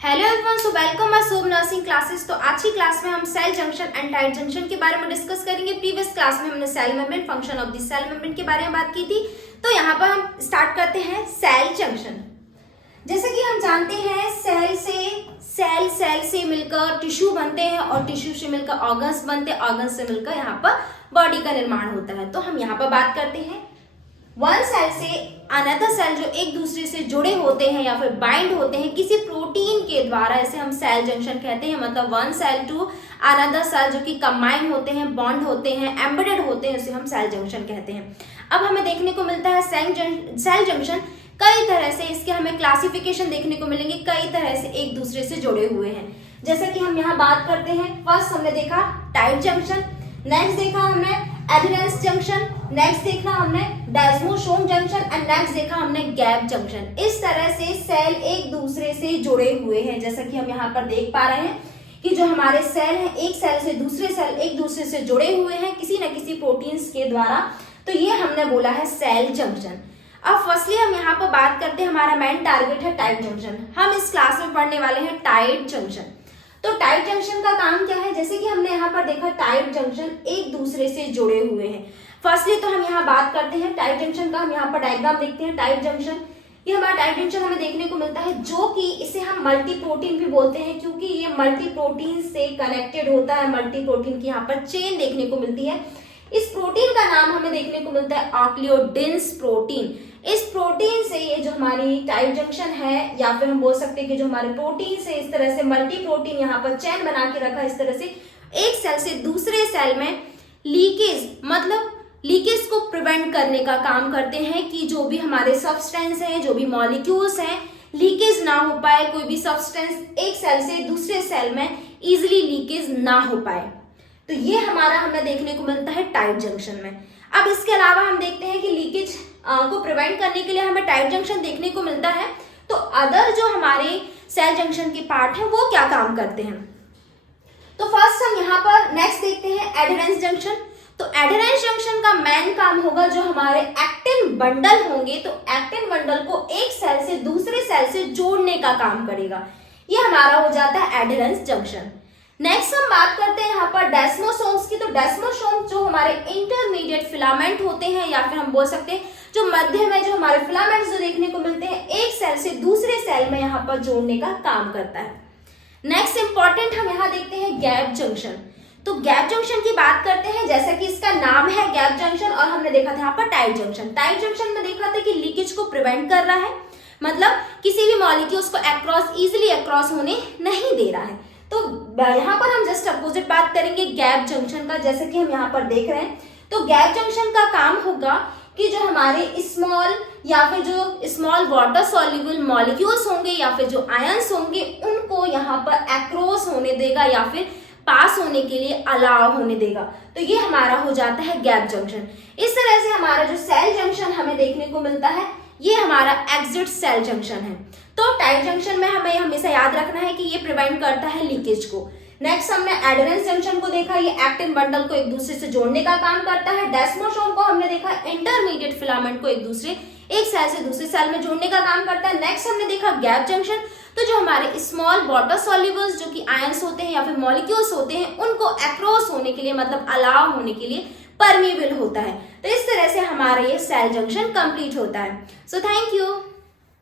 Hello everyone, so welcome my some nursing classes. तो आज की क्लास में हम cell junction and tight junction के बारे में डिस्कस करेंगे। प्रीवियस क्लास में हमने cell membrane, function of the cell membrane के बारे में बात की थी। तो यहाँ पर हम स्टार्ट करते हैं सेल जंक्शन। जैसे कि हम जानते हैं सेल से मिलकर टिश्यू बनते हैं और टिश्यू से मिलकर ऑर्गन्स बनते हैं, ऑर्गन्स से मिलकर यहाँ पर बॉडी का निर्माण होता है। तो हम यहाँ पर बात करते हैं वन सेल से अनदर सेल जो एक दूसरे से जुड़े होते हैं या फिर बाइंड होते हैं किसी प्रोटीन के द्वारा, इसे हम सेल जंक्शन कहते हैं। मतलब one cell to another cell जो कि कंबाइन होते हैं, बॉन्ड होते हैं, एम्बेडेड होते हैं, उसे हम सेल जंक्शन कहते हैं। अब हमें देखने को मिलता है सेल जंक्शन कई तरह से, इसके हमें क्लासिफिकेशन देखने को मिलेंगे, कई तरह से एक दूसरे से जुड़े हुए हैं। जैसे कि हम यहाँ बात करते हैं, फर्स्ट हमने देखा टाइट जंक्शन, नेक्स्ट देखा हमने एडहेरेंस जंक्शन, नेक्स्ट देखा हमने डेस्मोसोम जंक्शन एंड नेक्स्ट देखा हमने गैप जंक्शन। इस तरह से सेल एक दूसरे से जुड़े हुए हैं। जैसा कि हम यहाँ पर देख पा रहे हैं कि जो हमारे सेल हैं, एक सेल से दूसरे सेल एक दूसरे से जुड़े हुए हैं किसी न किसी प्रोटीन्स के द्वारा। तो ये हमने बोला है सेल जंक्शन। अब फर्स्टली हम यहाँ पर बात करते हैं, हमारा मेन टारगेट है टाइट जंक्शन। हम इस क्लास में पढ़ने वाले हैं टाइट जंक्शन। तो टाइट जंक्शन का काम क्या है? जैसे कि हमने यहाँ पर देखा टाइट जंक्शन एक दूसरे से जुड़े हुए हैं। फर्स्टली तो हम यहाँ बात करते हैं टाइट जंक्शन का। हम यहाँ पर डायग्राम देखते हैं टाइट जंक्शन। ये हमारा टाइट जंक्शन हमें देखने को मिलता है, जो कि इसे हम मल्टी प्रोटीन भी बोलते हैं, क्योंकि ये मल्टी प्रोटीन से कनेक्टेड होता है। मल्टी प्रोटीन की यहाँ पर चेन देखने को मिलती है। इस प्रोटीन का नाम हमें देखने को मिलता है ऑक्लियोडेंस प्रोटीन। इस प्रोटीन से ये जो हमारी टाइट जंक्शन है, या फिर हम बोल सकते हैं कि जो हमारे प्रोटीन से इस तरह से मल्टी प्रोटीन यहाँ पर चेन बना के रखा, इस तरह से एक सेल से दूसरे सेल में लीकेज, मतलब लीकेज को प्रिवेंट करने का काम करते हैं कि जो भी हमारे सब्सटेंस हैं, जो भी मॉलिक्यूल्स हैं, लीकेज ना हो पाए। कोई भी सब्सटेंस एक सेल से दूसरे सेल में इजिली लीकेज ना हो पाए। तो ये हमारा हमें देखने को मिलता है टाइट जंक्शन में। अब इसके अलावा हम देखते हैं कि लीकेज को प्रिवेंट करने के लिए हमें टाइट जंक्शन देखने को मिलता है। तो अदर जो हमारे सेल जंक्शन के पार्ट हैं वो क्या काम करते हैं? तो फर्स्ट हम यहाँ पर नेक्स्ट देखते हैं एडहेरेंस जंक्शन। तो एडहेरेंस जंक्शन का मेन काम होगा, जो हमारे एक्टिन बंडल होंगे, तो एक्टिन बंडल को एक सेल से दूसरे सेल से जोड़ने का काम करेगा। ये हमारा हो जाता है एडहेरेंस जंक्शन। नेक्स्ट हम बात करते हैं यहाँ पर डेस्मोसोम्स की। तो डेस्मोसोम जो हमारे इंटरमीडिएट फिलामेंट होते हैं, या फिर हम बोल सकते हैं जो मध्य में जो हमारे फिलामेंट्स जो देखने को मिलते हैं, एक सेल से दूसरे सेल में यहाँ पर जोड़ने का काम करता है। नेक्स्ट इंपॉर्टेंट हम यहाँ देखते हैं गैप जंक्शन। तो गैप जंक्शन की बात करते हैं, जैसा कि इसका नाम है गैप जंक्शन, और हमने देखा था यहाँ पर टाइट जंक्शन। टाइट जंक्शन में देखा था कि लीकेज को प्रिवेंट कर रहा है, मतलब किसी भी मॉलिक्यूल्स को इजिली अक्रॉस होने नहीं दे रहा है। तो यहाँ पर हम जस्ट अपोजिट बात करेंगे गैप जंक्शन का। जैसे कि हम यहाँ पर देख रहे हैं, तो गैप जंक्शन का काम होगा कि जो हमारे स्मॉल या फिर जो स्मॉल वाटर सॉल्युबल मॉलिक्यूल्स होंगे या फिर जो आयंस होंगे, उनको यहाँ पर अक्रॉस होने देगा या फिर पास होने के लिए अलाउ होने देगा। तो ये हमारा हो जाता है गैप जंक्शन। इस तरह से हमारा जो सेल जंक्शन हमें देखने को मिलता है, ये हमारा एग्जिट सेल जंक्शन है। तो टाइट जंक्शन में हमें हमेशा याद रखना है कि ये प्रिवेंट करता है लीकेज को। नेक्स्ट हमने एडहेरेंस जंक्शन को देखा, ये एक्टिन बंडल को एक दूसरे से जोड़ने का काम करता है। डेस्मोसोम को हमने देखा इंटरमीडिएट फिलामेंट को एक सेल से दूसरे सेल में जोड़ने का काम करता है। नेक्स्ट हमने देखा गैप जंक्शन, तो जो हमारे स्मॉल वाटर सॉल्युबल्स जो कि आयंस होते हैं या फिर मॉलिक्यूल्स होते हैं, उनको अक्रॉस होने के लिए, मतलब अलाउ होने के लिए परमिएबल होता है। तो इस तरह से हमारा ये सेल जंक्शन कंप्लीट होता है। So thank you.